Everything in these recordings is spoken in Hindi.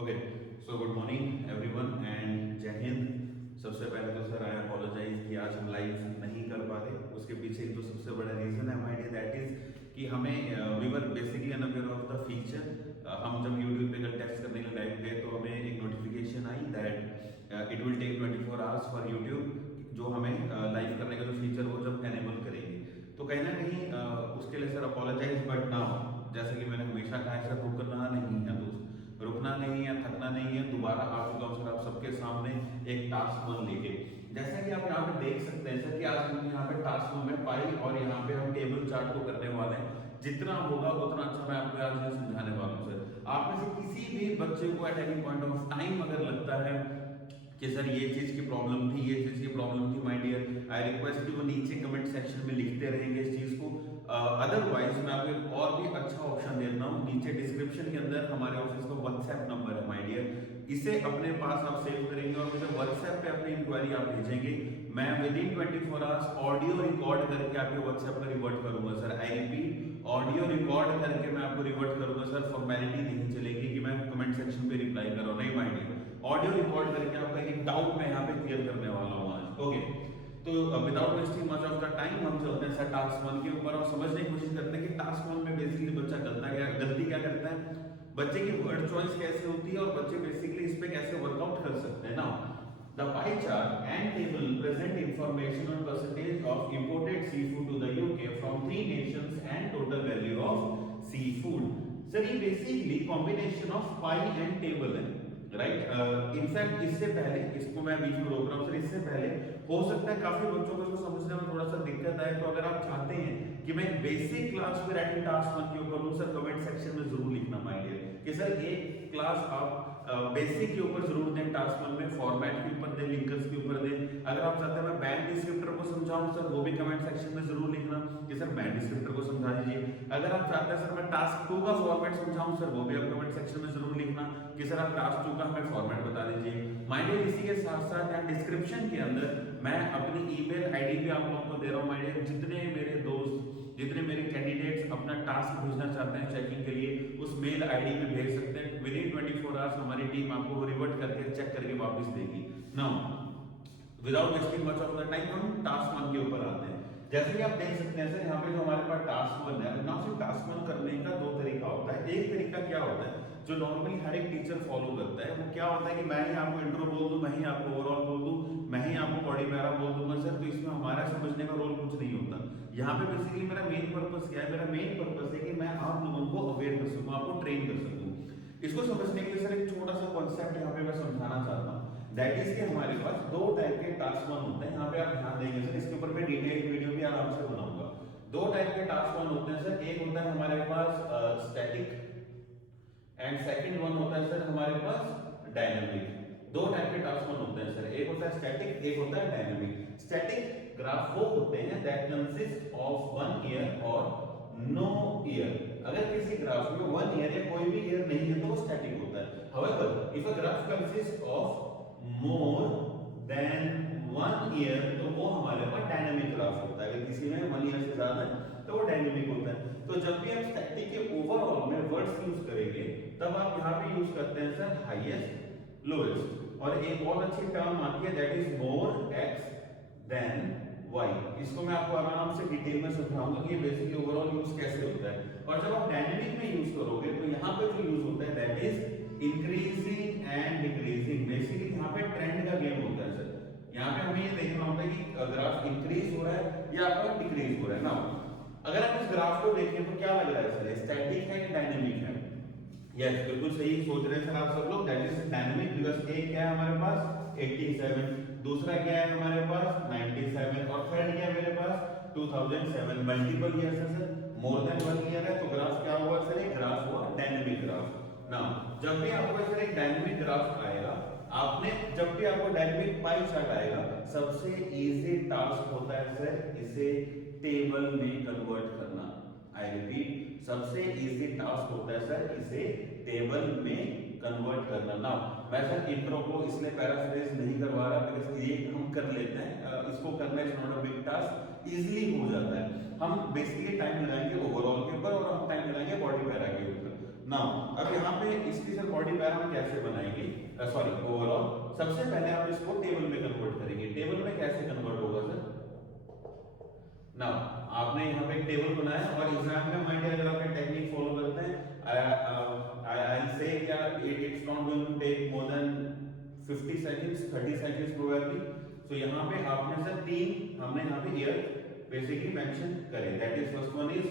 Okay, so good morning everyone and जय हिंद। सबसे पहले तो सर आई अपोलोजाइज कि आज हम लाइव नहीं कर पा रहे। उसके पीछे एक तो सबसे बड़ा रीजन है हमारे लिए, दैट इज कि हमें we were basically unaware of the feature. हम जब यूट्यूब पे कल टेस्ट करने के लाइव गए तो हमें एक नोटिफिकेशन आई that it will take 24 hours for YouTube, जो हमें लाइव करने का जो फीचर वो जब एनेबल करेंगे। तो कहीं ना कहीं उसके लिए सर अपोलोजाइज, बट नाउ जैसे कि मैंने हमेशा कहा है सर, रुकना नहीं है दोस्त, रुकना नहीं है, थकना नहीं है। दोबारा आ चुका हूं सर आप सबके सामने एक टास्क वन लेके। जैसा कि आप यहाँ पे देख सकते हैं सर कि आज हम यहाँ पे टास्क वन में पाई और यहाँ पे हम टेबल चार्ट को करने वाले हैं। जितना होगा उतना अच्छा मैं आपको आज ये समझाने वाला हूँ सर। आप में से किसी भी बच्चे को at any point of time अगर लगता है कि सर ये चीज की प्रॉब्लम थी, ये चीज की प्रॉब्लम थी, माय डियर आई रिक्वेस्ट कि वो नीचे कमेंट सेक्शन में लिखते रहेंगे इस चीज को। अदरवाइज मैं आपको एक और भी अच्छा ऑप्शन देता हूँ, नीचे डिस्क्रिप्शन के अंदर हमारे ऑफिस का व्हाट्सएप नंबर है माय डियर। इसे अपने पास आप सेव करेंगे और मुझे व्हाट्सएप पे अपनी इंक्वायरी आप भेजेंगे। मैं with in 24 hours audio record करके आपके व्हाट्सएप पर रिवर्ट करूंगा sir. I repeat, audio record करके मैं आपको रिवर्ट करूंगा सर। फॉर्मेलिटी नहीं चलेगी कि मैं कमेंट सेक्शन पे रिप्लाई कर रहा हूं, नहीं माय डियर। ऑडियो रिकॉर्ड करके आपका एक डाउट मैं यहाँ पे क्लियर करने वाला हूँ आज। ओके, तो without wasting much of the time हम चलते हैं सर टास्क वन के ऊपर और समझने की कोशिश करते हैं कि टास्क वन में बेसिकली बच्चा गलती क्या करता है, बच्चे की वर्ड चॉइस कैसे होती है और बच्चे बेसिकली इस पे कैसे वर्कआउट कर सकते हैं ना। The pie chart and table present information on percentage of imported seafood to the UK from three nations and total value of seafood. Sir ये basically combination of pie and table है, राइट। इनफैक्ट इससे पहले, इसको मैं बीच में रोक रहा हूँ सर, इससे पहले हो सकता है काफी बच्चों को इसको समझने में थोड़ा सा दिक्कत आए। तो अगर आप चाहते हैं कि मैं बेसिक क्लास में राइटिंग टास्क वन के ऊपर हूँ सर, कमेंट सेक्शन में जरूर लिखना माय डियर कि सर एक क्लास आप बेसिक के ऊपर जरूर दें, टास्क वन में फॉर्मेट के ऊपर दें, लिंकर्स के ऊपर दें। अगर आप चाहते हैं मैं बैंड डिस्क्रिप्टर को समझाऊं सर, वो भी कमेंट सेक्शन में जरूर लिखना कि सर बैंड डिस्क्रिप्टर को समझा दीजिए। अगर आप चाहते हैं सर मैं टास्क टू का फॉर्मेट समझाऊं सर, वो भी आप कमेंट सेक्शन में जरूर लिखना कि सर आप टास्क टू का हमें फॉर्मेट बता दीजिए। माय डियर, इसी के साथ साथ यहाँ डिस्क्रिप्शन के अंदर मैं अपनी ईमेल आईडी भी आप लोगों को दे रहा हूँ माय डियर। जितने मेरे दोस्त, जितने मेरे कैंडिडेट्स अपना टास्क भेजना चाहते हैं चेकिंग के लिए, उस मेल आईडी पे भेज सकते हैं। विद इन 24 आवर्स हमारी टीम आपको रिवर्ट करके चेक करके वापस देगी। Now without wasting much of the time हम टास्क वन के ऊपर आते हैं। जैसे कि आप देख सकते हैं सर, यहाँ पे जो हमारे पास टास्क वन है ना, फिर टास्क वन करने का दो तरीका होता है। एक तरीका क्या होता है जो नॉर्मली हर एक टीचर फॉलो करता है, वो क्या होता है कि मैं ही आपको इंट्रो बोल दूं, मैं ही आपको ओवरऑल बोल दूं, मैं ही आपको बॉडी पैरा बोल दूंगा सर। तो इसमें हमारा समझने का रोल कुछ नहीं होता। यहाँ पे बेसिकली मेरा मेन पर्पस क्या है, मेरा मेन पर्पस है कि मैं आप लोगों को अवेयर कर सकूं, आपको ट्रेन कर सकूं। इसको समझने के लिए सर एक छोटा सा कॉन्सेप्ट यहाँ पे मैं समझाना चाहता हूँ, दैट इज कि हमारे पास दो टाइप के टास्क वन होते हैं। यहाँ पे आप ध्यान देंगे सर, इसके ऊपर मैं डिटेल वीडियो भी आराम से बनाऊंगा। दो टाइप के टास्क वन होते हैं सर, एक होता है हमारे पास स्टैटिक एंड सेकंड वन होता है सर हमारे पास डायनामिक। दो टाइप के टास्क वन होते हैं सर, एक होता है स्टैटिक, एक होता है डायनामिक। स्टैटिक ग्राफ वो होते हैं that consist of one year और नो ईयर। अगर किसी ग्राफ में वन ईयर या कोई भी ईयर नहीं है तो वो स्टैटिक होता है। However if a graph consist of more than one year तो वो हमारे पास डायनामिक ग्राफ होता है। अगर किसी में वन ईयर से ज्यादा है तो वो डायनामिक होता है। तो जब भी आप स्टैटिक के ओवरऑल में वर्ड्स यूज करेंगे तब आप यहाँ पे यूज करते हैं सर हाईएस्ट, लोएस्ट, और एक बहुत अच्छी टर्म आती है that is more X than Y. इसको मैं आपको आराम से डिटेल में समझाऊंगा कि ये बेसिकली ओवरऑल यूज कैसे होता है। और जब आप डायनामिक में यूज करोगे तो यहाँ पे जो यूज होता है that is increasing and decreasing. Basically यहाँ पे ट्रेंड का गेम होता है सर। यहाँ पे हमें ये देखना होता है कि ग्राफ इंक्रीज हो रहा है या आपका डिक्रीज हो रहा है ना। अगर आप इस ग्राफ को देखें तो क्या लग रहा है सर, स्टैटिक है या डायनामिक है? यस, बिल्कुल सही सोच रहे हैं सर आप सब लोग, दैट इज डायनामिक। बिकॉज़ एक क्या है हमारे पास 87, दूसरा क्या है हमारे पास 97 और थर्ड क्या है मेरे पास 2007। मल्टीपल ईयर्स है sir, more than one year है, तो ग्राफ क्या हुआ सर, एक ग्राफ हुआ डायनामिक ग्राफ। नाउ जब भी आपको सर एक डायनामिक ग्राफ आएगा, आपने जब भी आपको डायनामिक पाई चार्ट आएगा, सबसे इजी टास्क होता है सर इसे टेबल में कन्वर्ट करना। आई रिपीट, सबसे इजी टास्क होता है सर इसे टेबल में कन्वर्ट करना। ना मैं सर इंट्रो को इसलिए पैराफ्रेज नहीं करवा रहा बिकॉज़ ये हम कर लेते हैं, इसको करना is not a big task, easily हो जाता है। हम बेसिकली टाइम लगाएंगे ओवरऑल के ऊपर और हम टाइम लगाएंगे बॉडी पैरा के ऊपर। नाउ अब यहाँ पे इसकी सर बॉडी पैरा हम कैसे बनाएंगे, सॉरी ओवरऑल सबसे पहले आप इसको टेबल में कन्वर्ट करेंगे। टेबल में कैसे कन्वर्ट होगा सर? नाउ आपने यहाँ पे एक टेबल बनाया और एग्जाम में माइंड अगर आप टेक्निक फॉलो करते हैं, आई से क्या it's not going to take more than 50 seconds 30 seconds probably. So यहाँ पे आपने सर तीन हमने यहाँ पे ईयर बेसिकली मेंशन करे, that is first one is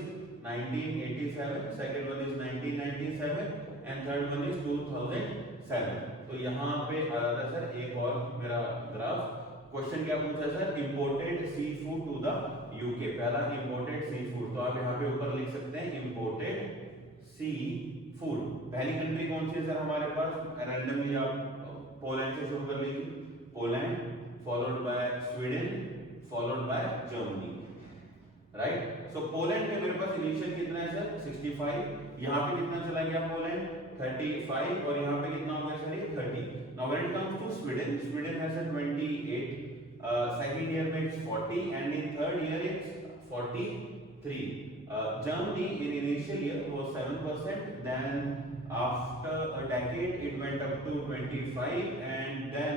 1987, second one is 1997 and third one is 2007। तो यहाँ पे आ रहा था सर एक और मेरा ग्राफ। क्वेश्चन क्या पूछा sir? Imported sea food to the UK. पहला इंपोर्टेड सी फूड, तो आप यहाँ पे ऊपर लिख सकते हैं इंपोर्टेड सी फूड। पहली कंट्री कौन सी है सर हमारे पास? रैंडमली आप पोलैंड से शुरू कर लीजिए। Poland followed by Sweden followed by Germany, right. So Poland में मेरे पास इनिशियल कितना है सर? 65। यहाँ पे कितना चला गया पोलैंड? 35 और यहाँ पे कितना हो गया सर? ये 30। Now when it comes to Sweden, Sweden has a 28. Second year में it's 40 and in third year it's 43. Germany in initial year was 7%, then after a decade it went up to 25 and then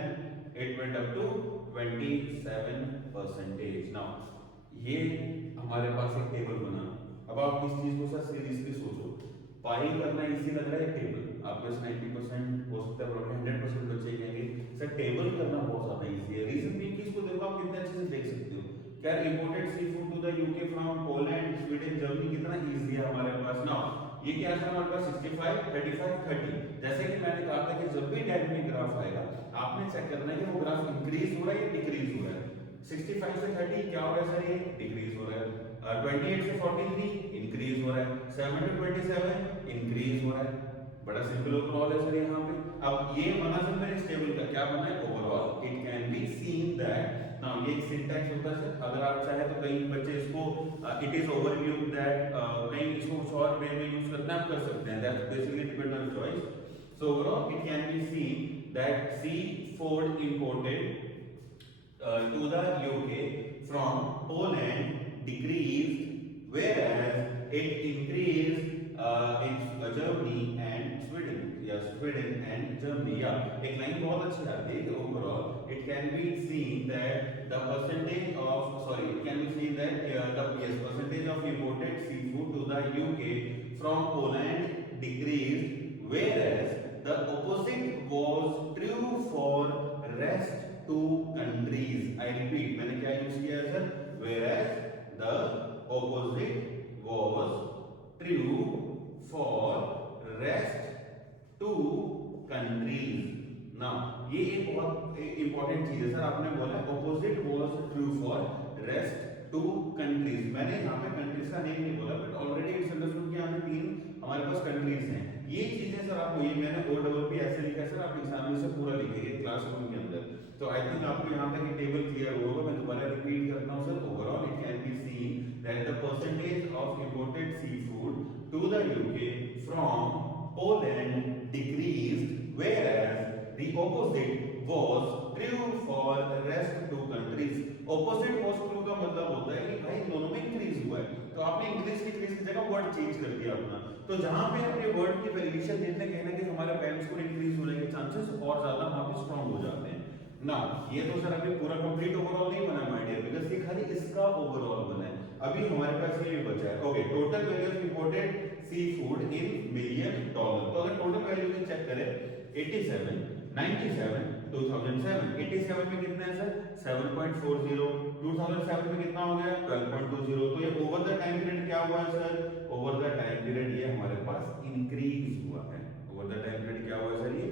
it went up to 27%. Now ये हमारे पास एक टेबल बना। अब आप इस चीज को सर सीरियसली सोचो, पाई करना इजी लग रहा है टेबल, आपके 90% हो सकता है, 100% बच्चे कहेंगे सर टेबल करना बहुत ज्यादा इजी है। रीजन भी कि इसको देखो आप कितने अच्छे से देख सकते हो, क्या imported sea food to the UK from Poland Sweden Germany कितना इजी है हमारे पास। नाउ ये क्या है हमारे पास? 65 35 30। जैसे कि मैंने कहा था कि जब भी डायनामिक ग्राफ आएगा आपने चेक करना है कि वो ग्राफ इंक्रीज हो रहा है या डिक्रीज हो रहा है। 65 से 30 क्या हो रहा है सर? ये डिक्रीज हो रहा है। 28 से 43 इंक्रीज हो रहा है। 7 to 27 इंक्रीज हो रहा है। बड़ा सिंपल ओवरऑल है सर यहाँ पे। अब ये बना सर मेरे इस टेबल का क्या बना है? Overall it can be seen that, now ये एक सिंटैक्स होता है सर, अगर आप चाहे तो कई बच्चे इसको इट इज ओवरव्यू दैट कहीं इसको कुछ और वे में यूज करना आप कर सकते हैं, that's basically depend on choice. So overall it can be seen that sea food imported to the UK from Poland decreased, whereas it increased in Germany and Sweden. Yeah, Sweden and Germany. Yeah, एक लाइन बहुत अच्छी आती है कि overall it can be seen that the percentage of it can be seen that the percentage of imported seafood to the UK from Poland decreased, whereas the opposite was true for rest two countries. I repeat, मैंने क्या यूज किया है sir? Whereas the opposite was true for rest two countries. Now ये एक बहुत इंपॉर्टेंट चीज है सर, आपने बोला opposite was true for rest two countries। मैंने यहाँ पे कंट्रीज का नेम नहीं बोला, बट ऑलरेडी इट्स अंडरस्टूड कि यहाँ पे तीन हमारे पास कंट्रीज हैं। ये चीजें सर आपको, ये मैंने ओ डबल पी ऐसे लिखा है सर, आप एग्जाम में से पूरा लिखेंगे क्लासरूम के अंदर। तो आई थिंक आपको यहाँ तक ये टेबल क्लियर होगा। मैं दोबारा रिपीट करता हूँ sir, overall it can be seen that the percentage of imported sea food to the UK from Poland decreased, whereas the opposite was true for the rest two countries. Opposite was true का मतलब होता है कि भाई दोनों में इंक्रीज हुआ है, तो आपने इंक्रीज डिक्रीज की जगह वर्ड चेंज कर दिया अपना। तो जहां पे अपने वर्ड की वेरिएशन देखने कहीं ना कहीं हमारे पेरेंट्स को इंक्रीज होने के चांसेस और ज्यादा वहां पे स्ट्रांग हो जाते हैं। नाउ ये तो सर अभी पूरा कंप्लीट ओवरऑल नहीं बना माय डियर, बिकॉज़ ये खाली इसका ओवरऑल बना है। अभी हमारे पास ये बचा है। Okay, total value of imported sea food in million dollar. तो अगर टोटल वैल्यू में चेक करें 87, 97, 2007, 87 में कितना है सर? 7.40, 2007 में कितना हो गया? 12.20। तो ये ओवर द टाइम पीरियड क्या हुआ है sir? Over the time period ये हमारे पास इंक्रीज हुआ है। ओवर द टाइम पीरियड क्या हुआ सर? ये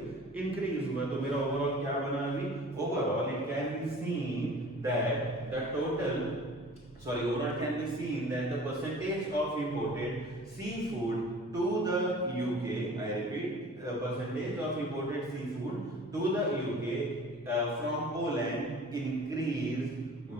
इंक्रीज हुआ। तो मेरा ओवरऑल क्या बना अभी? Overall it can be seen that the total overall can be seen that the percentage of imported seafood to the UK, I repeat, percentage of imported seafood to the UK from Poland increased,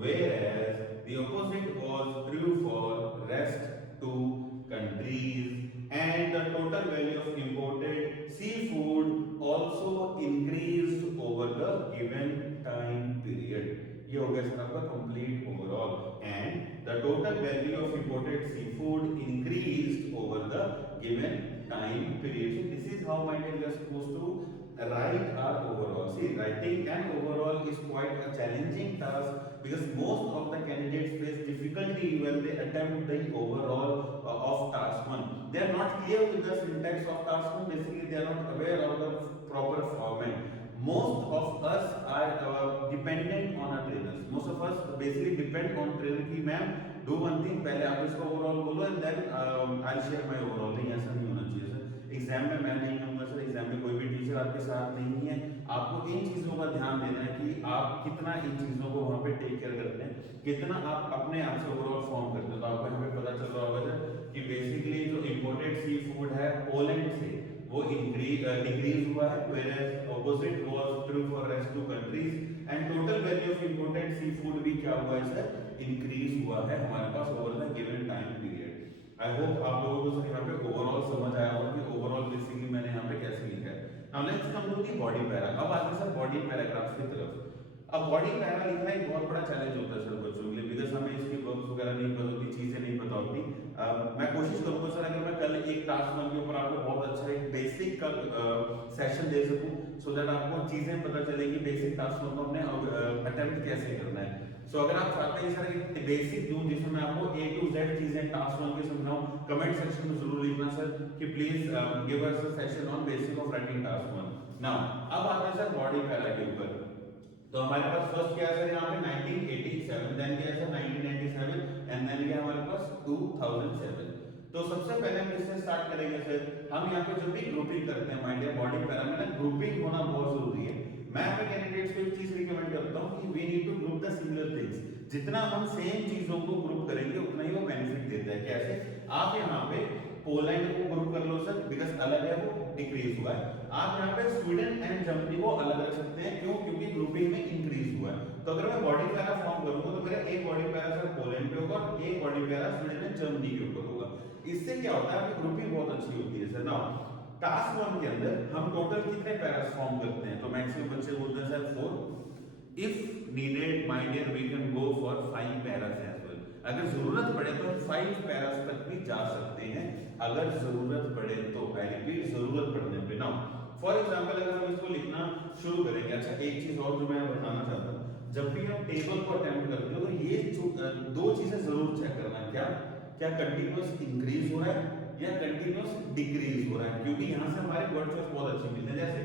whereas the opposite was true for rest two countries, and the total value of imported seafood also increased over the given time period. ये हो गया सर आपका complete overall, and the total value of imported sea food increased over the given time period. So this is how my dear we are supposed to write our overall. See, writing an overall is quite a challenging task because most of the candidates face difficulty when they attempt the overall of task 1. They are not clear with the syntax of task 1. Basically, they are not aware of the proper format. Most of us are dependent on our trainers. Most of us basically depend on trainer की मैम do one thing, पहले आप इसको overall बोलो and then I'll share my overall. नहीं, ऐसा नहीं होना चाहिए सर. एग्जाम में मैं नहीं हूँ सर, एग्जाम में कोई भी टीचर आपके साथ नहीं है. आपको इन चीजों का ध्यान देना है कि आप कितना इन चीजों को वहाँ पे टेक केयर करते हैं, कितना आप अपने आप से ओवरऑल फॉर्म करते हैं. तो आपको यहाँ पे पता चल रहा होगा सर कि बेसिकली जो इम्पोर्टेड सी फूड है पोलैंड से वो डिक्रीज हुआ है, whereas opposite was true for rest two countries, and total value of imported seafood भी क्या हुआ है सर, इंक्रीज हुआ है हमारे पास over the given time period. I hope आप लोगों को सर यहाँ पे ओवरऑल समझ आया होगा कि ओवरऑल बेसिकली मैंने यहाँ पे कैसे लिखा है. Now let's come to the body para. अब आते हैं सर बॉडी पैराग्राफ्स की तरफ. अब बॉडी पैरा लिखना एक बहुत बड़ा चैलेंज होता है सर बच्चों के लिए, बिकॉज हमें इसकी वर्ब्स वगैरह नहीं पता होती, चीजें नहीं पता होती. मैं कोशिश करूंगा सर अगर मैं कल एक टास्क 1 के ऊपर आपको बहुत अच्छा एक बेसिक का सेशन दे सकूं, सो दैट आपको चीजें पता चलेगी बेसिक टास्क 1 को हमने अटेम्प्ट कैसे करना है. सो अगर आप चाहते हैं सर एक बेसिक दूं जिसमें मैं आपको A to Z चीजें टास्क 1 के समझाऊं, कमेंट सेक्शन में जरूर लिखना सर कि please give us a session on basic of writing task 1. Now अब आते हैं सर बॉडी पैरा के ऊपर. तो हमारे पास फर्स्ट क्या है सर यहाँ पे 1987, देन क्या है सर 1997, एंड देन क्या हमारे पास 2007. तो सबसे पहले हम इससे स्टार्ट करेंगे सर. हम यहाँ पे जो भी ग्रुपिंग करते हैं माय डियर बॉडी पैरा में ग्रुपिंग होना बहुत जरूरी है. मैं अपने कैंडिडेट्स को एक चीज रिकमेंड करता हूँ कि we need to group the similar things. जितना हम सेम चीजों को ग्रुप करेंगे उतना ही वो बेनिफिट देता है. कैसे? आप यहाँ पे पोलैंड को ग्रुप कर लो सर बिकॉज अलग है, वो डिक्रीज हुआ है. आप यहाँ पे स्वीडन एंड जर्मनी को अलग रख सकते हैं. क्यों? क्योंकि ग्रुपिंग में इंक्रीज हुआ है. तो अगर मैं बॉडी पैरा फॉर्म करूंगा तो मेरा एक बॉडी पैरा सर पोलैंड पे होगा और एक body para Sweden and Germany के ऊपर होगा. इससे क्या होता है आपकी ग्रुपिंग बहुत अच्छी होती है सर. नाउ टास्क 1 के अंदर हम टोटल कितने पैरास फॉर्म करते हैं? तो मैक्सिमम बच्चे बोलते हैं sir 4. If needed my dear we can go for 5 paras as well. अगर जरूरत पड़े तो 5 पैरास तक भी जा सकते हैं अगर जरूरत पड़े तो. आई रिपीट, जरूरत पड़ने पे. नाउ फॉर एग्जांपल अगर हम इसको लिखना शुरू करेंगे. अच्छा एक चीज और जो मैं बताना चाहता हूं, जब भी हम टेबल को अटेम्प्ट करते हो तो ये दो चीजें जरूर चेक करना है. क्या कंटीन्यूअस इंक्रीज हो रहा है या कंटीन्यूअस डिक्रीज हो रहा है, क्योंकि यहां से हमारे वर्ड चॉइस बहुत अच्छे मिलते हैं. जैसे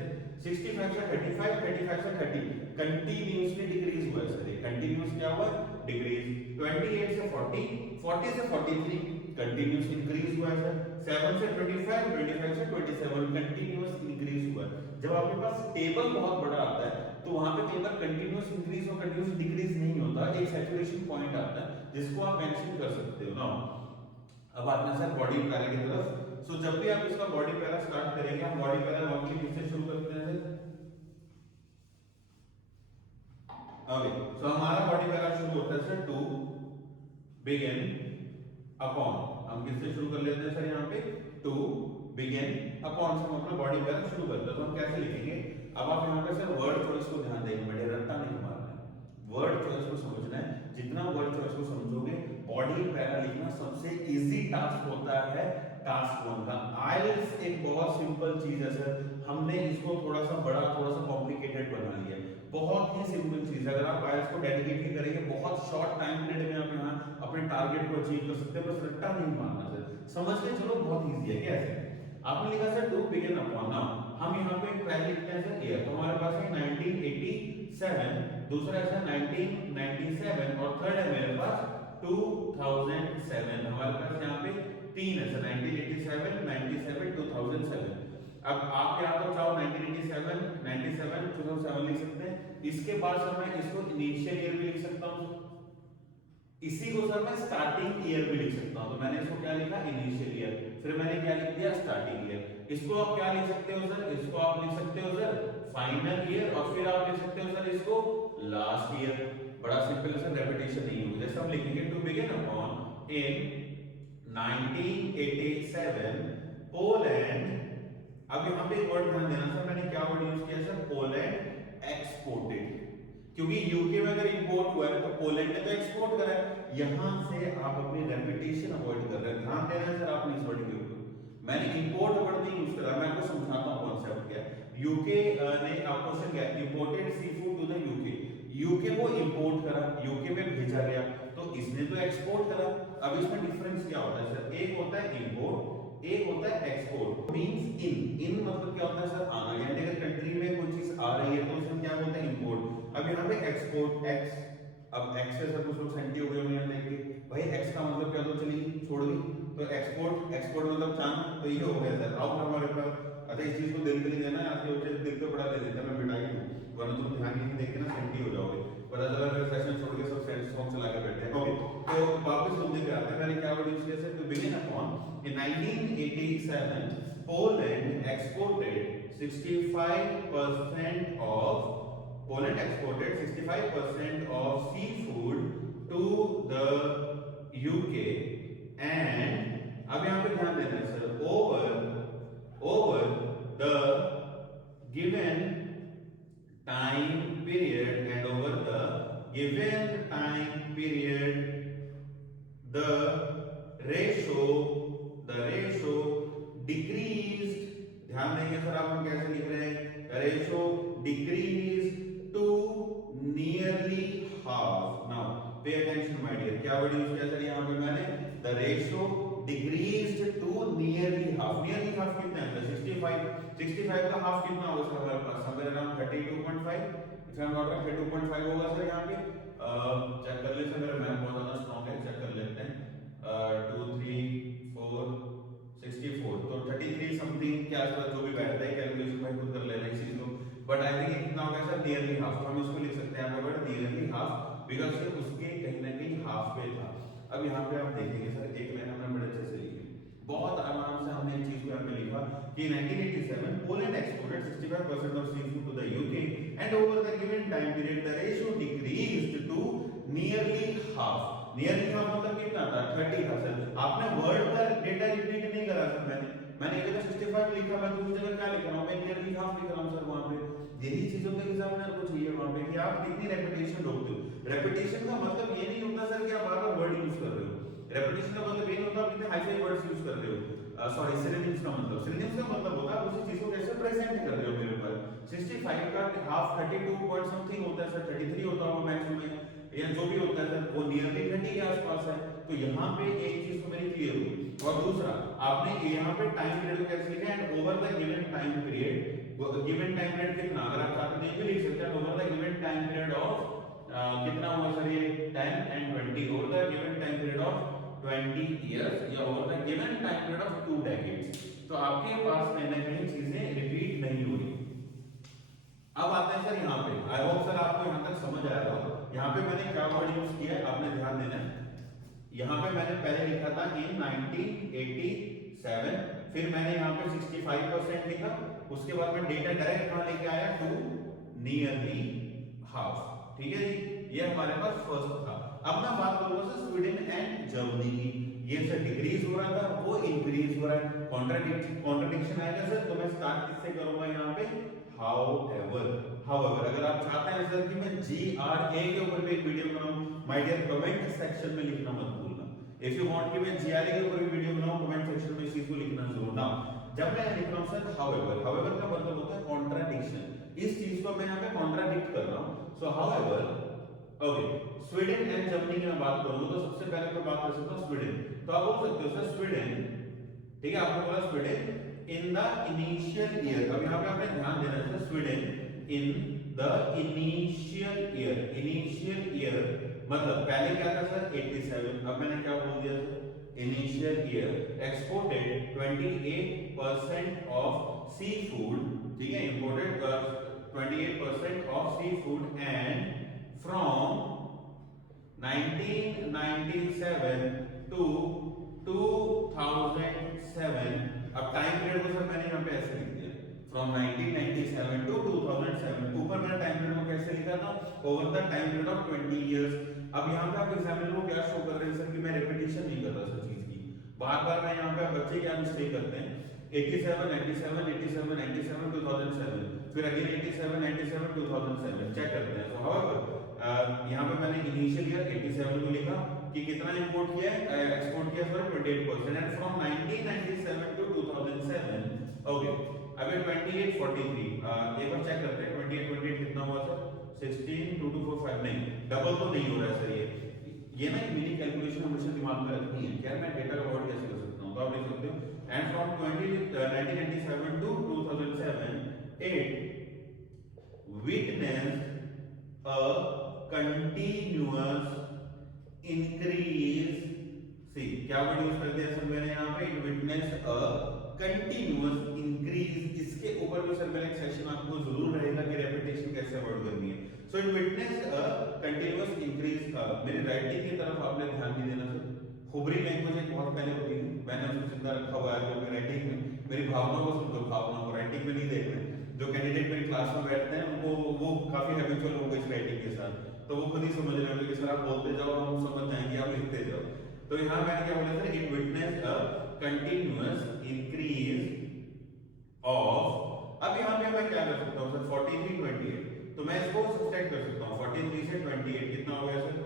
65 से 35, 35 से 30 कंटीन्यूअसली डिक्रीज हुआ है सर. कंटीन्यूअस क्या हुआ? डिक्रीज. 28 से 40, 40 से 43 कंटीन्यूअस इंक्रीज हुआ है सर. 7 से 25, 25 से 27 कंटीन्यूअस इंक्रीज हुआ है. जब आपके पास टेबल बहुत बड़ा आता है तो वहां पे कई बार कंटीन्यूअस इंक्रीज और कंटीन्यूअस डिक्रीज नहीं होता, एक सैचुरेशन पॉइंट आता है जिसको आप मेंशन कर सकते हो. नाउ अब आते हैं सर बॉडी पैरा की तरफ. सो जब भी आप इसका बॉडी पैरा स्टार्ट करेंगे, हम बॉडी पैरा नॉर्मली किससे शुरू करते हैं सर? ओके, सो हमारा बॉडी पैरा शुरू होता है सर टू बिगिन अपॉन. हम किससे शुरू कर लेते हैं सर यहाँ पे? टू बिगिन अपॉन से हम अपना बॉडी पैरा शुरू करते हैं. तो हम कैसे लिखेंगे? अब आप यहाँ पे सर वर्ड चॉइस को ध्यान देंगे, बड़े रट्टा नहीं मारना है, वर्ड चॉइस को समझना है. जितना वर्ड चॉइस को समझोगे बॉडी पैरा लिखना सबसे इजी टास्क होता है टास्क 1 का. आइल्स एक बहुत सिंपल चीज है सर, हमने इसको थोड़ा सा बड़ा थोड़ा सा कॉम्प्लिकेटेड बना लिया. बहुत ही सिंपल चीज है. अगर आप आइल्स को डेडिकेटली करेंगे बहुत शॉर्ट टाइम पीरियड में आप यहाँ अपने टारगेट को अचीव कर सकते हैं. बस रट्टा नहीं मारना सर, समझ के चलो बहुत इजी है. कैसे? आपने लिखा sir to begin upon. Now हम यहाँ पे पहले लिखते हैं सर ईयर. तो हमारे पास है 1987, दूसरा है सर 1997 और थर्ड है मेरे पास 2007. हमारे पास यहाँ पे तीन है सर 1987, 97, 2007. अब आप यहाँ तो चाहो 1987, 97, 2007 लिख सकते हैं. इसके बाद सर मैं इसको इनिशियल ईयर भी लिख सकता हूँ, इसी को सर मैं स्टार्टिंग ईयर भी लिख सकता हूँ. तो मैंने इसको क्या लिखा? Initial year. फिर मैंने क्या लिख दिया? Starting year. इसको आप क्या लिख सकते हो सर? इसको आप लिख सकते हो सर फाइनल ईयर, और फिर आप लिख सकते हो सर इसको लास्ट ईयर. बड़ा सिंपल है सर, रेपिटेशन नहीं होगी. जैसे हम लिखेंगे to begin upon in 1987 Poland. अब यहाँ पे एक वर्ड ध्यान देना सर, मैंने क्या वर्ड यूज किया सर? Poland exported. क्योंकि यूके में अगर इंपोर्ट हुआ है तो पोलैंड ने तो एक्सपोर्ट करा है. यहां से आप अपनी रेपिटेशन अवॉइड कर रहे हैं. ध्यान देना है सर आपने इस वर्ड के ऊपर. मैंने इंपोर्ट वर्ड नहीं यूज करा, मैं आपको समझाता हूँ कॉन्सेप्ट क्या है। यूके ने क्वेश्चन क्या है, imported sea food to the UK, UK को इंपोर्ट करा, यूके में भेजा गया, तो इसने तो एक्सपोर्ट करा। अब इसमें डिफरेंस क्या होता है सर, एक होता है इंपोर्ट, एक होता है एक्सपोर्ट। मींस इन मतलब क्या होता है सर, आना, यानी अगर कंट्री में कोई चीज आ रही है तो उसमें क्या बोलते हैं, इंपोर्ट। अब यहाँ पे एक्सपोर्ट, एक्स, अब एक्स से सब कुछ लोग सेंटी हो गए होंगे यहाँ देख के, भाई एक्स का मतलब क्या, तो चली छोड़ दी, तो एक्सपोर्ट, एक्सपोर्ट मतलब चांद, तो ये हो गया सर आउट हमारे पास। अच्छा इस चीज को दिल के लिए देना है, आपके बच्चे दिल पे बड़ा दे देते हैं, मैं मिटा ही दूं, वरना तुम ध्यान नहीं देख के ना सेंटी हो जाओगे, पता चला फिर सेशन छोड़ के सब सेंट सॉन्ग चला के बैठे हैं। ओके, तो वापस मुद्दे पे आते हैं, मैंने क्या वर्ड यूज किया sir, to begin upon in 1987 Poland exported 65% of Poland exported 65% of seafood to the UK and अब यहाँ पे ध्यान देना है sir, over the given time period and over the given time period the ratio decreased, ध्यान देंगे सर आप हम कैसे लिख रहे हैं, ratio decreased to nearly half. Now pay attention my dear, क्या वर्ड यूज किया सर यहाँ पे मैंने, the ratio decreased to nearly half. nearly half कितना है सर, 65 का हाफ कितना होगा सर हमारे पास, somewhere around 32.5, इसका मतलब 32.5 होगा सर यहाँ पे। चेक कर ले सर, मेरा मैथ बहुत ज्यादा स्ट्रांग है, चेक कर लेते हैं, 2 3 4 64, तो 33 समथिंग क्या सर, जो भी बैठता है कैलकुलेशन भाई खुद कर लेना इस चीज को, बट आई थिंक कितना होगा सर, नियरली हाफ, तो हम इसको लिख सकते हैं यहाँ पर नियरली हाफ, बिकॉज़ ये उसके कहीं ना कहीं हाफ पे था। अब यहाँ पे आप देखेंगे सर एक लाइन हमने बड़े अच्छे से लिखी, बहुत आराम से हमने एक चीज को यहाँ पे लिखा कि 1987 Poland exported 65% of sea food to the UK and over the given time period the ratio decreased to nearly half. Nearly half मतलब कितना था, 30 था सर, आपने वर्ड का डेटा रिपीट नहीं करा सर, मैंने एक जगह 65 लिखा, मैं दूसरी जगह क्या लिख रहा हूं, मैं नियरली हाफ लिख रहा हूं सर वहां पे। यही चीजों के एग्जामिनर को चाहिए वहां पे कि आप कितनी रेपिटेशन रोकते हो। रेपिटेशन का मतलब ये नहीं होता सर कि आप बार-बार वर्ड यूज कर रहे हो, रेपिटेशन का मतलब ये नहीं होता आप कितने हाई-फाई वर्ड्स यूज कर रहे हो, सॉरी सिनोनिम्स का मतलब होता है उसी चीज को कैसे प्रेजेंट कर रहे हो मेरे ऊपर। 65 का हाफ 32 पॉइंट समथिंग होता है सर, 33 होता होगा मैक्सिमम में, या जो भी होता है सर वो नियरली 30 के आसपास है। तो यहाँ पे एक चीज तो मेरी क्लियर हुई, और दूसरा आपने यहाँ पे टाइम पीरियड को कैसे लिखा है, over the given time period, given time period कितना, अगर आप चाहते हैं भी लिख सकते हैं, over the given time period of कितना हुआ सर ये 10 and 20, over the given time period of 20 years या over the given time period of 2 decades, तो आपके पास कहीं ना कहीं चीजें रिपीट नहीं हो रही। अब आते हैं सर यहाँ पे, आई होप सर आपको यहाँ तक समझ आया होगा। यहाँ पे मैंने क्या वर्ड यूज किया है आपने ध्यान देना है, यहाँ पे मैंने पहले लिखा था इन 1987, फिर मैंने यहाँ पे 65% लिखा, उसके बाद में डेटा डायरेक्ट कहाँ लेके आया, टू नियरली हाफ, ठीक है जी, ये हमारे पास फर्स्ट था। अब मैं बात करूंगा सर स्वीडन एंड जर्मनी की, ये सर डिक्रीज हो रहा था वो इंक्रीज हो रहा है, कॉन्ट्रडिक्शन आएगा सर, तो मैं स्टार्ट किससे करूंगा यहाँ पे, however अगर आप चाहते हैं सर कि मैं GRA के ऊपर भी एक वीडियो बनाऊं, माय डियर कमेंट सेक्शन में लिखना मत भूलना, इफ यू वांट कि मैं GRA के ऊपर भी वीडियो बनाऊं कमेंट सेक्शन में इस चीज को लिखना जरूर ना। जब मैं लिख रहा हूं सर however का मतलब होता है कॉन्ट्रडिक्शन, इस चीज को मैं यहाँ पे कॉन्ट्रडिक्ट कर रहा हूं, सो however okay, Sweden and Germany की मैं बात करूं तो सबसे पहले मैं बात कर सकता हूं स्वीडन, तो आप बोल सकते हो सर स्वीडन, ठीक है, आपने बोला Sweden in the initial year, अब यहाँ पे आपने ध्यान देना है Sweden in the initial year मतलब पहले क्या था सर 87, अब मैंने क्या बोल दिया sir initial year, exported 28% of sea food, ठीक है, imported 28% of sea food and from 1997 to 2007, अब टाइम पीरियड को सर मैंने यहाँ पे ऐसे लिख दिया, फ्रॉम 1997 टू 2007, ऊपर मैंने टाइम पीरियड को कैसे लिखा था, over the time period of 20 years. अब यहाँ पे आप एग्जामिनर को क्या शो कर रहे हैं सर कि मैं रिपीटिशन नहीं कर रहा सर चीज की, बार-बार मैं यहाँ पे बच्चे क्या मिस्टेक करते हैं, 87 97 87 97 2007, फिर अगेन 87 97 2007 चेक करते हैं। सो हाउएवर यहाँ पे मैंने इनिशियल ईयर 87 को लिखा कि कितना इंपोर्ट किया है, एक्सपोर्ट किया sorry 28%, and from 1997 to 2007 okay. अब ये 2843 एक बार चेक करते हैं 28 कितना हुआ सर 16 2245 नहीं डबल तो नहीं हो रहा है सर ये ना मिनी कैलकुलेशन हमेशा दिमाग में रखनी है क्या मैं डेटा का वर्ड कैसे कर सकता हूं। तो आप लिख सकते हो and from 1997 to 2007 it witnessed a continuous increase। see क्या वर्ड यूज कर दिया सर मैंने यहाँ पे, it witnessed a continuous increase। इसके ऊपर भी सर मेरा एक सेशन आपको जरूर रहेगा कि रेपिटेशन कैसे अवॉइड करनी है। So it witnessed a continuous increase. मेरी राइटिंग की तरफ आपने ध्यान नहीं देना सर। खुबरी लैंग्वेज एक बहुत पहले होती थी, मैंने उसको जिंदा रखा हुआ है जो मेरी राइटिंग में मेरी भावनाओं को सुनकर भावनाओं को राइटिंग में नहीं देख रहे। जो कैंडिडेट मेरी क्लास में बैठते हैं उनको वो काफी हैबिचुअल हो गए इस राइटिंग के साथ, तो वो खुद ही समझ रहे होंगे कि सर आप बोलते जाओ हम समझ जाएंगे, आप लिखते जाओ। तो यहाँ मैंने क्या बोला sir, it witnessed a continuous increase of. अब यहाँ पे मैं क्या कर सकता हूँ सर 43 28, तो मैं इसको सब्ट्रैक्ट कर सकता हूँ 43 से 28 कितना हो गया sir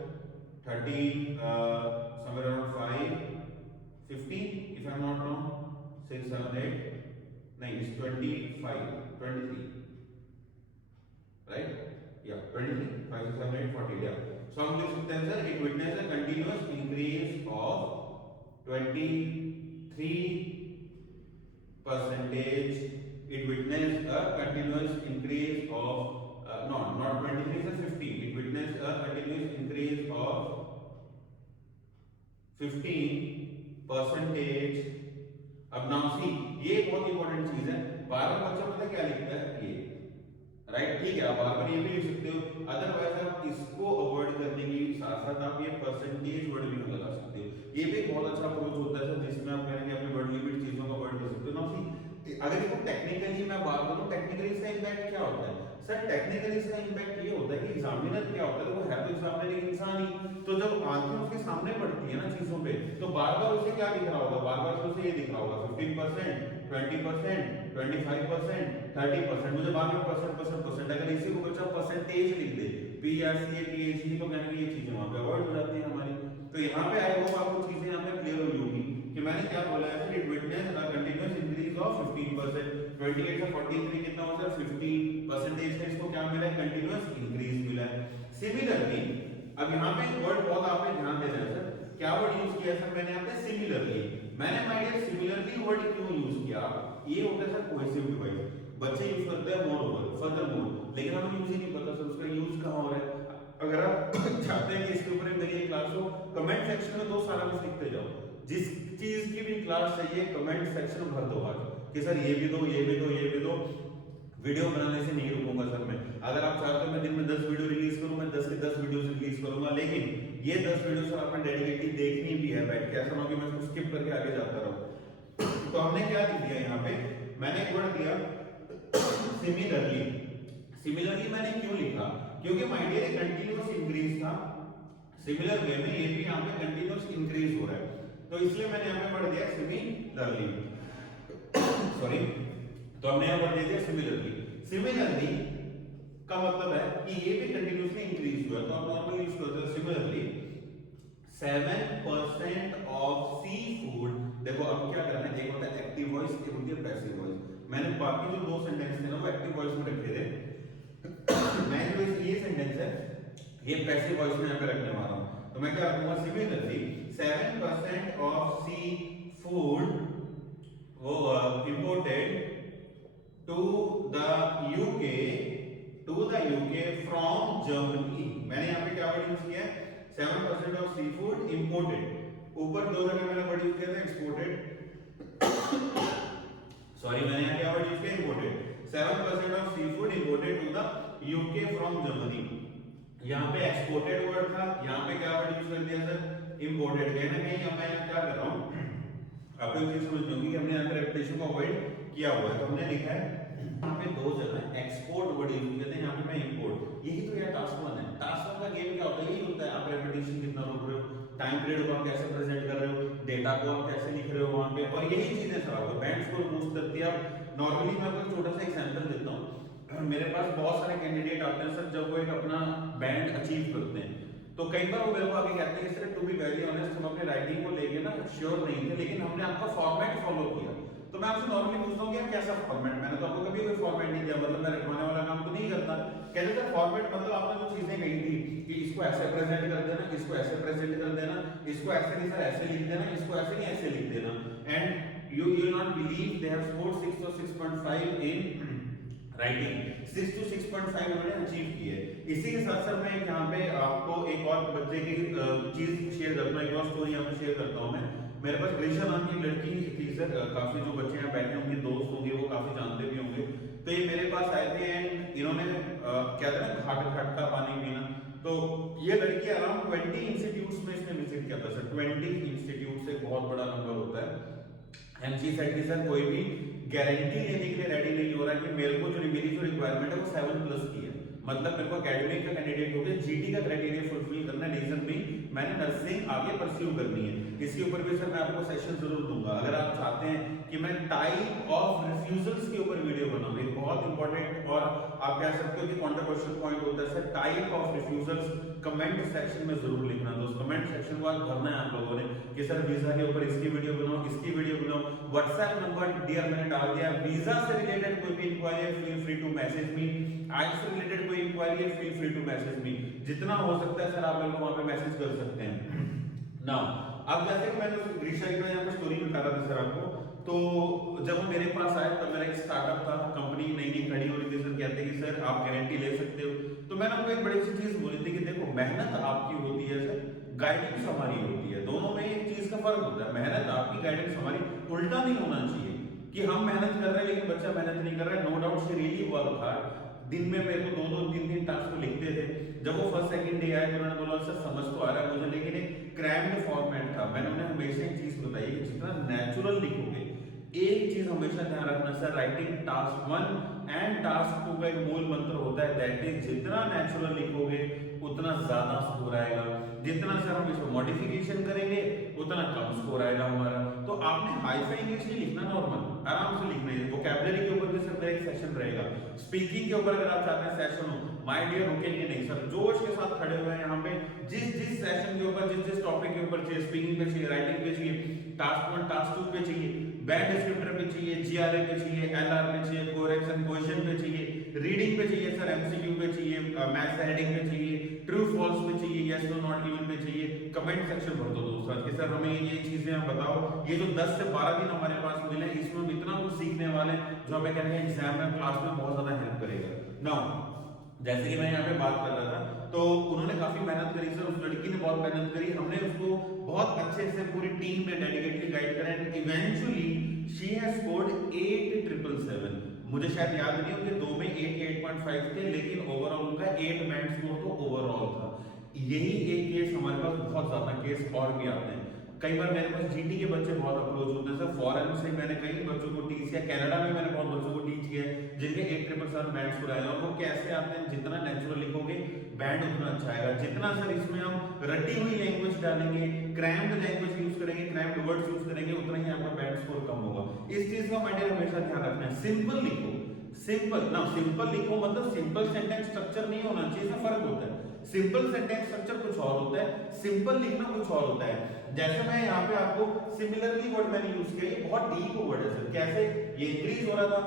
30 somewhere around 5 50 if I'm not wrong 6 7 8 नहीं it's 25 23 right yeah 23 5 6 7 8 40 yeah। so हम लिख सकते हैं sir it witnessed a continuous increase of 23%। it witnessed a continuous increase of not 23 से 50, it witnessed a continuous increase of 15%। अब नाउ सी ये बहुत इंपॉर्टेंट चीज है, बार बार बच्चा पता क्या लिखता है ये राइट ठीक है, आप बार बार ये भी लिख सकते हो, अदरवाइज आप इसको अवॉइड करने के साथ साथ आप ये परसेंटेज वर्ड भी लगा सकते हो। ये भी बहुत अच्छा अप्रोच होता है सर जिसमें आप कहेंगे अपने वर्ड लिमिट चीजों का अवॉइड कर सकते हो। नाउ सी अगर इसको टेक्निकली मैं बात करूं, टेक्निकली इसका इंपैक्ट क्या होता है सर, टेक्निकली इसका इंपैक्ट ये होता है कि एग्जामिनर क्या होता है, वो है तो एग्जामिनर एक इंसान ही, तो जब आंखें उसके सामने पड़ती है ना चीजों पे, तो बार बार उसे क्या दिख रहा होगा, बार बार उसे ये दिख रहा होगा 15% 20% 25% 30%, मुझे बार बार परसेंट अगर इसी को बच्चा परसेंटेज लिख दे PRCA तो कहने ये चीजें वहां पे अवॉइड हो जाती है हमारी। तो यहाँ पे आई होप आपको चीजें यहाँ पे क्लियर हुई होगी कि मैंने क्या बोला है, it witnessed a continuous increase of 15%। 28 से 43 कितना हो सर 50% है, इसको क्या मिला है कंटीन्यूअस इंक्रीज मिला है। सिमिलरली अब यहाँ पे वर्ड बहुत आपने ध्यान देना है सर, क्या वर्ड यूज किया सर मैंने यहाँ पे सिमिलरली। मैंने माय डियर सिमिलरली वर्ड क्यों यूज किया, ये होता है सर कोहेसिव डिवाइस, बच्चे यूज करते हैं मोर ओवर फर्दरमोर, लेकिन हमें यूज ही नहीं पता सर उसका यूज कहाँ हो रहा है। अगर आप चाहते हैं कि इसके ऊपर मेरी एक क्लास हो, कमेंट सेक्शन में दो सारा कुछ लिखते जाओ, जिस चीज की भी क्लास चाहिए कमेंट सेक्शन में भर दो आज कि सर ये भी दो ये भी दो ये भी दो। वीडियो बनाने से नहीं रुकूंगा सर मैं, अगर आप चाहते हो मैं दिन में 10 वीडियो रिलीज करूं, मैं 10 के 10 वीडियो रिलीज करूंगा, लेकिन ये 10 वीडियो सर आपने डेडिकेटली देखनी भी है बैठ के, ऐसा ना हो कि मैं इसको स्किप करके आगे जाता रहूं। तो हमने क्या लिख दिया यहाँ पे, मैंने एक वर्ड दिया सिमिलरली। सिमिलरली मैंने क्यों लिखा, क्योंकि माय डियर एक कंटीन्यूअस इंक्रीज था, सिमिलर वे में ये भी यहाँ पे कंटीन्यूअस इंक्रीज हो रहा है, तो इसलिए मैंने यहाँ पे वर्ड दिया सिमिलरली सॉरी, तो हमने यहाँ वर्ड दे दिया सिमिलरली। सिमिलरली का मतलब है कि ये भी कंटीन्यूअसली इंक्रीज हुआ, तो आप नॉर्मली यूज करते हैं सिमिलरली 7% ऑफ सी फूड। देखो अब क्या करना है, एक होता है एक्टिव वॉइस, एक होती है पैसिव वॉइस। मैंने बाकी जो दो सेंटेंस थे ना वो एक्टिव वॉइस में रखे थे, मैं जो ये सेंटेंस है ये पैसिव वॉइस में यहाँ पे रखने वाला हूँ, तो मैं क्या रखूंगा सिमिलरली 7% ऑफ सी फूड वो imported to the UK from Germany. मैंने यहाँ पे क्या वर्ड यूज किया है 7% ऑफ सी फूड इंपोर्टेड, ऊपर दो जगह मैंने वर्ड यूज किया था एक्सपोर्टेड सॉरी मैंने यहाँ क्या वर्ड यूज किया imported. 7% of sea food imported to the UK from Germany, यहाँ पे एक्सपोर्टेड वर्ड था, यहाँ पे क्या वर्ड यूज कर दिया सर इंपोर्टेड। कहीं ना कहीं अब मैं यहाँ क्या कर रहा हूँ आप लोग चीज समझ होगी कि हमने यहाँ पे रेपिटेशन को अवॉइड किया हुआ है, तो हमने लिखा है यहाँ पे दो जगह एक्सपोर्ट वर्ड यूज किया था, यहाँ पे मैं इंपोर्ट, यही तो यार टास्क 1 है। टास्क 1 का गेम क्या होता है, यही होता है आप रेपिटेशन कितना रोक रहे हो, टाइम पीरियड को आप कैसे प्रेजेंट कर रहे हो, डेटा को आप कैसे लिख रहे हो वहां पे, और यही चीजें सर आपको बैंड स्कोर बूस्ट करती है। आप नॉर्मली मैं आपको छोटा सा एग्जांपल देता हूँ, मेरे पास बहुत सारे कैंडिडेट आते हैं सर जब वो एक अपना बैंड अचीव करते हैं, तो तो कई बार वो मेरे को आगे कहते हैं sir to be very honest हम अपने राइटिंग को लेके ना श्योर नहीं थे, लेकिन हमने आपका फॉर्मेट फॉलो किया। तो मैं आपसे नॉर्मली पूछता हूँ कि आप कैसा फॉर्मेट, मैंने तो आपको कभी कोई फॉर्मेट नहीं दिया, मतलब मैं रखवाने वाला काम तो नहीं करता। कहते थे फॉर्मेट मतलब आपने जो चीजें कही थी कि इसको ऐसे प्रेजेंट कर देना, इसको ऐसे प्रेजेंट कर देना, इसको ऐसे नहीं सर ऐसे लिख देना, इसको ऐसे नहीं ऐसे लिख देना, and you will not believe they have scored 6 और 6.5 इन राइटिंग। 6 to 6.5 उन्होंने अचीव की है। इसी के साथ साथ मैं यहाँ पे आपको एक और बच्चे की चीज शेयर करता हूँ, एक और स्टोरी यहाँ पे शेयर करता हूँ मैं। मेरे पास ग्रीशा नाम की लड़की थी सर, काफी जो बच्चे यहाँ बैठे होंगे दोस्त होंगे वो काफी जानते भी होंगे। तो ये मेरे पास आए थे एंड इन्होंने क्या था ना घाट घाट का पानी पीना। तो ये लड़की अराउंड 20 इंस्टीट्यूट्स में इसने विजिट किया था सर। 20 इंस्टीट्यूट से बहुत बड़ा नंबर होता है। एमसी साइड की सर कोई भी गारंटी लेने के लिए रेडी नहीं हो रहा है कि मेरे को जो मेरी जो रिक्वायरमेंट है वो 7+ की है, मतलब मेरे को एकेडमिक का कैंडिडेट हो गया, जीटी का क्राइटेरिया फुलफिल करना है, रीजन भी मैंने नर्सिंग आगे परस्यू करनी है। इसके ऊपर भी सर मैं आपको सेशन जरूर दूंगा। अगर आप चाहते हैं कि मैं टाइप ऑफ रिफ्यूजल्स के ऊपर वीडियो बनाऊं, ये बहुत इंपॉर्टेंट और आप कह सकते हो कि कंट्रोवर्शियल पॉइंट होता है sir, type of refusals comment section में जरूर लिखना। तो उस कमेंट सेक्शन को आज भरना है आप लोगों ने कि सर वीजा के ऊपर इसकी वीडियो बनाओ, इसकी वीडियो बनाओ। व्हाट्सएप नंबर डियर मैंने डाल दिया, वीजा से रिलेटेड कोई भी इंक्वायरी है feel free to message me, IELTS से रिलेटेड कोई इंक्वायरी है feel free to message me. जितना हो सकता है सर आप लोग वहां पे मैसेज कर सकते हैं। नाउ अब जैसे कि मैंने ग्रीशा की यहाँ पे स्टोरी बता रहा था सर आपको, तो जब वो मेरे पास आए तब मेरा एक स्टार्टअप था, कंपनी नई नई खड़ी हो रही थी सर, कहते कि सर आप गारंटी ले सकते हो। तो मैंने उनको एक बड़ी सी चीज बोली थी कि देखो मेहनत आपकी होती है सर, गाइडेंस हमारी होती है, दोनों में एक चीज का फर्क होता है, मेहनत आपकी गाइडेंस हमारी। उल्टा नहीं होना चाहिए कि हम मेहनत कर रहे हैं लेकिन बच्चा मेहनत नहीं कर रहा है। No doubt she really work hard, दिन में मेरे को 2-2 3-3 टास्क को लिखते थे। जब वो फर्स्ट सेकंड डे आए तो उन्होंने बोला सर समझ तो आ रहा है मुझे, लेकिन एक क्रैम्ड फॉर्मेट था। मैंने उन्हें हमेशा एक चीज बताई कि जितना नेचुरल लिखोगे, एक चीज हमेशा ध्यान रखना sir, writing task 1 and task 2 का एक मूल मंत्र होता है, दैट इज जितना नेचुरल लिखोगे उतना ज्यादा स्कोर आएगा। जितना सर हम इसको मॉडिफिकेशन करेंगे उतना कम स्कोर आएगा हमारा। तो आपने हाई-फाई इंग्लिश नहीं लिखना, नॉर्मल आराम से लिखना है। वोकैबुलरी के ऊपर भी सर एक सेशन रहेगा। स्पीकिंग के ऊपर अगर आप चाहते हैं सेशन हो, माय डियर रुकेंगे नहीं सर, जोश के साथ खड़े हुए हैं यहाँ पे। जिस जिस सेशन के ऊपर, जिस जिस टॉपिक के ऊपर चाहिए, स्पीकिंग पे चाहिए, राइटिंग पे चाहिए, टास्क 1 टास्क 2 पे चाहिए, बैंड डिस्क्रिप्टर पे चाहिए, जीआरए पे चाहिए, एलआर पे चाहिए, कोरेक्शन क्वेश्चन पे चाहिए, रीडिंग पे चाहिए सर, एमसीक्यू पे चाहिए, मैथ्स हेडिंग पे चाहिए, ट्रू फॉल्स पे चाहिए, यस नो नॉट गिवन पे चाहिए, कमेंट सेक्शन भर दो दोस्तों कि सर हमें ये चीजें आप बताओ। ये जो 10 से 12 दिन हमारे पास मिले, इसमें हम इतना कुछ सीखने वाले हैं जो हमें कहेंगे एग्जाम में क्लास में बहुत ज्यादा हेल्प करेगा। नाउ जैसे कि मैं यहाँ पे बात कर रहा था, तो उन्होंने काफी मेहनत करी सर, उस लड़की ने बहुत मेहनत करी, हमने उसको बहुत अच्छे से पूरी टीम ने डेडिकेटली गाइड करा and eventually she has scored 8777। मुझे शायद याद नहीं उनके 2 में 8.5 थे, लेकिन ओवरऑल उनका 8 बैंड स्कोर तो ओवरऑल था। यही एक केस हमारे पास बहुत ज्यादा केस और भी आते हैं। कई बार मेरे पास जीटी के बच्चे बहुत अप्रोच होते हैं सर, फॉरेन से मैंने कई बच्चों को टीच किया, कनाडा में मैंने बहुत बच्चों को टीच किया जिनके 8,777 बैंड स्कोर आए, और वो कैसे आते हैं, जितना नेचुरल लिखोगे बैंड उतना अच्छा आएगा। जितना सर इसमें हम रटी हुई लैंग्वेज डालेंगे, क्रैम्ड लैंग्वेज यूज करेंगे, क्रैम्ड वर्ड्स यूज करेंगे, उतना ही आपका बैंड स्कोर कम होगा। इस चीज का मैंने हमेशा ध्यान रखना है। सिंपल लिखो, सिंपल ना, सिंपल लिखो मतलब सिंपल सेंटेंस स्ट्रक्चर नहीं होना चाहिए, इसमें फर्क होता है। सिंपल सेंटेंस स्ट्रक्चर कुछ और होता है, सिंपल लिखना कुछ और होता है। जैसे मैं यहाँ पे आपको सिमिलरली वर्ड मैंने यूज किया, ये बहुत डीप वर्ड है सर। कैसे ये इंक्रीज हो रहा था,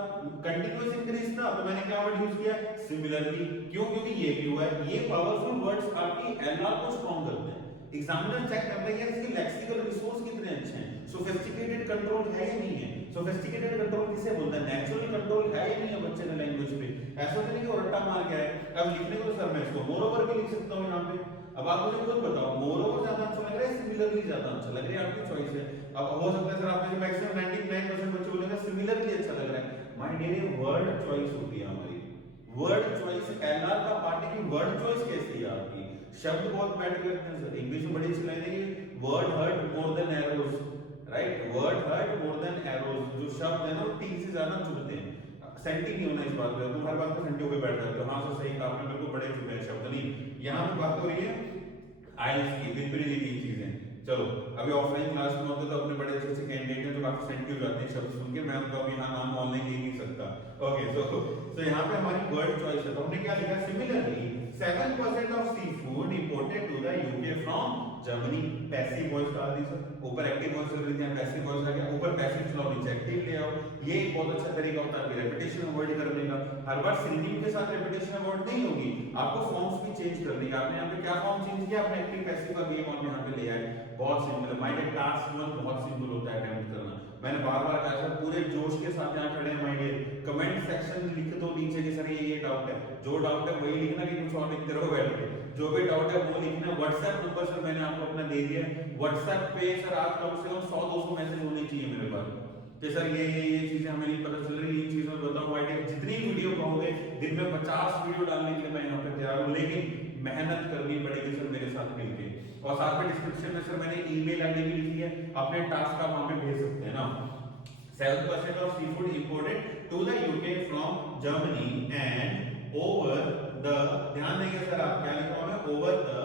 कंटीन्यूअस इंक्रीज था, तो मैंने क्या वर्ड यूज किया, सिमिलरली। क्यों? क्योंकि ये भी हुआ है, ये पावरफुल वर्ड्स आपकी एलआर को स्ट्रॉन्ग करते हैं। एग्जामिनर चेक करता है कि इसके लेक्सिकल रिसोर्स कितने अच्छे हैं, सोफिस्टिकेटेड कंट्रोल है या नहीं है। सोफिस्टिकेटेड कंट्रोल किसे बोलते हैं, नेचुरल कंट्रोल है या नहीं है बच्चे ने लैंग्वेज पे। ऐसा तो नहीं कि वो रट्टा मार के आए। अब लिखने को तो सर मैं इसको मोर ओवर भी लिख सकता हूँ यहाँ पे। अब आप मुझे खुद बताओ, मोर ओवर ज्यादा अच्छा लग रहा है, सिमिलरली ज्यादा अच्छा लग रहा है, आपकी चॉइस है। अब हो सकता है सर आप में से मैक्सिमम 99% बच्चे बोलेंगे सिमिलरली अच्छा लग रहा है। माय डियर, वर्ड चॉइस होती है हमारी, वर्ड चॉइस एलआर का पार्ट है कि वर्ड चॉइस कैसी है आपकी। शब्द बहुत मैटर करते हैं सर, इंग्लिश में बड़ी अच्छी लाइन है कि word hurt more than arrows, right, word hurt more than arrows. जो शब्द है ना वो तीर से ज्यादा चुभते हैं। सेंटी नहीं होना इस बात पे, तुम हर बात पे सेंटी होकर बैठ जाते हो। हाँ सर सही कहा आपने, बिल्कुल बड़े चुभे हैं शब्द नहीं। यहाँ पे बात हो रही है आइल्स की, दिनचर्या की चीजें। चलो अभी ऑफलाइन क्लास में होते तो अपने बड़े अच्छे अच्छे कैंडिडेट हैं जो काफी सेंटी हो जाते हैं शब्द सुन के, मैं उनका अभी यहाँ नाम ऑनलाइन ले नहीं सकता। ओके, सो यहाँ पे हमारी वर्ड चॉइस है, तो हमने क्या लिखा, similarly 7% of sea food imported to the UK from Germany. Passive voice डाल दी सर, ऊपर एक्टिव वॉइस चल रही थी, पैसिव वॉइस आ गया, ऊपर पैसिव चलाओ नीचे एक्टिव ले आओ। ये एक बहुत अच्छा तरीका होता है रेपिटेशन अवॉइड करने का। हर बार सिनोनिम के साथ रेपिटेशन अवॉइड नहीं होगी, आपको फॉर्म्स भी चेंज करने का। आपने यहाँ पे क्या फॉर्म चेंज किया, आपने एक्टिव पैसिव का गेम आप यहाँ पे ले आए। बहुत सिंपल है माय डियर, टास्क 1 बहुत सिंपल होता है अटेम्प्ट करना। मैंने बार-बार कहा सर, पूरे जोश के साथ यहाँ खड़े हैं माय डियर, कमेंट सेक्शन में लिख दो नीचे कि सर ये डाउट है। जो डाउट है वही लिखना, कि कुछ और लिखते रहो बैठ के। जो भी डाउट है वो लिखना। व्हाट्सएप नंबर सर मैंने आपको अपना दे दिया है। व्हाट्सएप पे सर आज कम से कम 100-200 मैसेज होने चाहिए मेरे पास कि सर ये चीजें हमें नहीं पता चल रही, इन चीजों में बताओ। माय डियर, जितनी वीडियो कहोगे, दिन में 50 वीडियो डालने के लिए मैं यहाँ पे तैयार हूँ, लेकिन मेहनत करनी पड़ेगी सर मेरे साथ मिलके। और साथ में डिस्क्रिप्शन में सर मैंने ईमेल आईडी भी लिखी है, अपने टास्क आप वहां पे भेज सकते हैं ना। 7% of seafood imported to the UK from Germany and over the, ध्यान देंगे सर आप क्या लिखा हुआ है, over the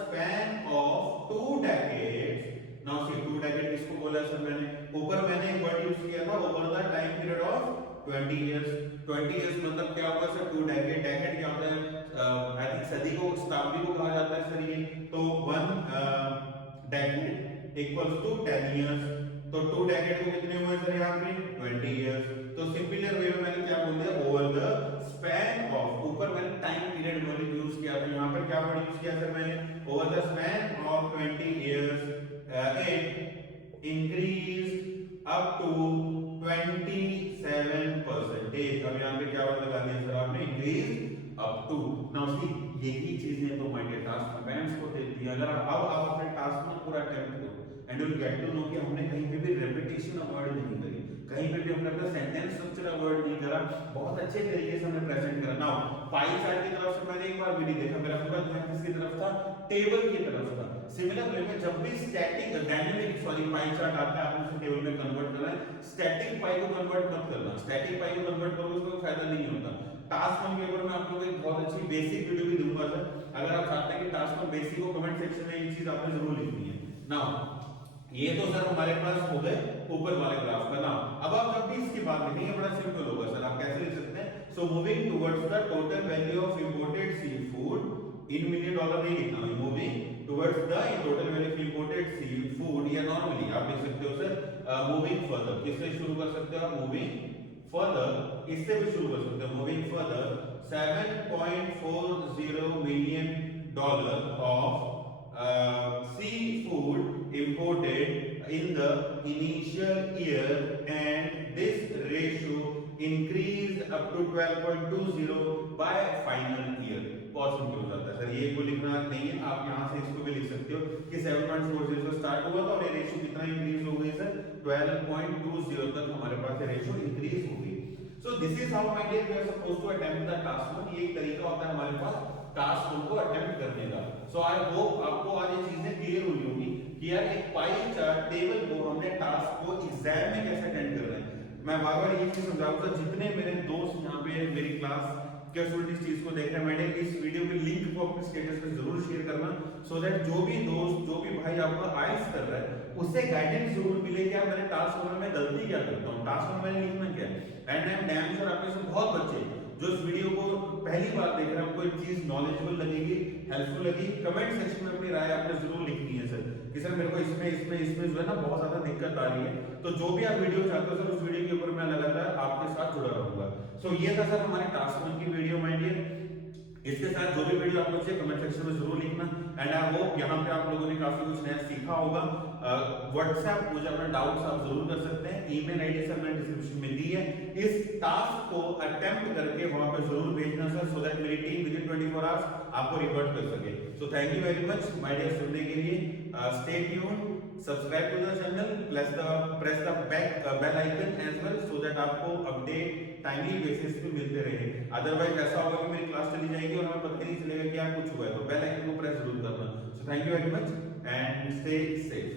span of 2 decades। now see 2 decade किसको बोला सर मैंने, ऊपर मैंने एक वर्ड यूज किया था over the time period of 20 years। 20 years मतलब क्या होगा सर, 2 decade। decade क्या होता है, आई थिंक सदी को, शताब्दी को कहा जाता है सर ये। तो 1 decade equals to 10 years। तो 2 डेकेड को कितने हुए सर यहाँ पे 20 इयर्स। तो सिंपलर वे में मैंने क्या बोल दिया, ओवर द स्पैन ऑफ, ऊपर मैंने टाइम पीरियड वर्ड यूज किया था, यहाँ पर क्या वर्ड यूज किया सर मैंने, over the span of 20 years it increase up to 27%। अब यहाँ पे क्या वर्ड लगा दिया सर आपने, increase up to. Now see यही चीजें तो माय डियर टास्क पेरेंट्स को देती है। अगर अब आप अपने टास्क में पूरा अटेम्प्ट करो and you will get to know कि हमने कहीं पे भी रेपिटेशन अवॉइड नहीं करी, कहीं पे भी हमने अपना सेंटेंस स्ट्रक्चर अवॉइड नहीं करा, बहुत अच्छे तरीके से हमने प्रेजेंट करा। नाउ पाई चार्ट की तरफ से मैंने एक बार भी नहीं देखा, मेरा पूरा ध्यान किसकी तरफ था, टेबल की तरफ था। सिमिलर वे में जब भी स्टैटिक डायनामिक पाई चार्ट आता है, आपको उसे टेबल में कन्वर्ट करना है। स्टैटिक पाई को कन्वर्ट मत करना, स्टैटिक पाई को कन्वर्ट करोगे उसका फायदा नहीं होता। टास्क 1 के ऊपर मैं आप लोगों को एक बहुत अच्छी बेसिक वीडियो भी दूंगा सर, अगर आप चाहते हैं कि टास्क 1 बेसिक को कमेंट सेक्शन में ये चीज आपने जरूर लिखनी है। नाउ ये तो सर हमारे पास हो गए ऊपर वाले ग्राफ का नाम। अब आप जब भी इसकी बात लिखेंगे बड़ा सिंपल होगा सर, आप कैसे लिख सकते हैं, so moving towards the total value of imported sea food in million dollar नहीं लिखना है, moving towards the total value of imported C food, या नॉर्मली आप लिख सकते हो सर मूविंग फर्दर। किससे शुरू कर सकते हो आप, मूविंग फर्दर, इससे भी शुरू कर सकते हो, moving further 7.40 million dollar of seafood imported in the initial year, and this ratio increased up to 12.20 by final year। बहुत सिंपल हो जाता है सर, ये को लिखना नहीं है, आप यहाँ से इसको भी लिख सकते हो कि 7.40 से स्टार्ट हुआ था और ये रेशियो कितना इंक्रीज हो गई सर, 12.20 तक हमारे पास ये रेशियो इंक्रीज हो गई। So this is how my dear we are supposed to attempt the task 1। ये एक तरीका होता है हमारे पास टास्क 1 को अटेम्प्ट करने का। सो आई होप आपको आज ये चीजें क्लियर हुई होगी कि यार एक पाई चार्ट टेबल को हमने टास्क को एग्जाम में कैसे अटेंड करना है। मैं बार-बार ये चीज समझाऊंगा, जितने मेरे दोस्त यहाँ पे मेरी क्लास के स्टूडेंट इस चीज को देख रहे हैं, मैंने इस वीडियो के लिंक को अपने स्टेटस पे जरूर शेयर करना, सो दैट जो भी दोस्त जो भी भाई आपका आइल्स कर रहा है उससे गाइडेंस जरूर मिले कि यार मैंने टास्क 1 में गलती क्या करता हूँ, टास्क 1 में लिखना क्या है। And I am damn sure आप में से बहुत बच्चे जो इस वीडियो को पहली बार देख रहे हैं, उनको एक चीज नॉलेजेबल लगेगी, हेल्पफुल लगेगी। कमेंट सेक्शन में अपनी राय आपने जरूर लिखनी है सर कि सर मेरे को इसमें जो है ना बहुत ज्यादा दिक्कत आ रही है। तो जो भी आप वीडियो चाहते हो सर उस वीडियो के ऊपर मैं लगातार आपके साथ जुड़ा रहूंगा। सो ये था सर हमारे टास्क 1 की वीडियो माय डियर। इसके साथ जो भी वीडियो आपको चाहिए कमेंट सेक्शन में जरूर लिखना। एंड आई होप यहाँ पे आप लोगों ने काफी कुछ नया सीखा होगा। व्हाट्सएप मुझे अपने डाउट्स आप जरूर कर सकते हैं, ईमेल आईडी सर मैंने डिस्क्रिप्शन में दी है। इस टास्क को अटेम्प्ट करके वहां पे जरूर भेजना सर, सो दैट मेरी टीम विद इन 24 आवर्स आपको रिपोर्ट कर सके। So thank you very much my dear सुनने के लिए। Stay tuned, subscribe to the channel, press the bell icon as well, so that आपको अपडेट टाइमली बेसिस पे मिलते रहे। अदरवाइज ऐसा होगा कि मेरी क्लास चली जाएगी और हमें पता नहीं चलेगा कि क्या कुछ हुआ है। तो बेल आइकन को प्रेस जरूर करना। सो thank you very much and stay safe.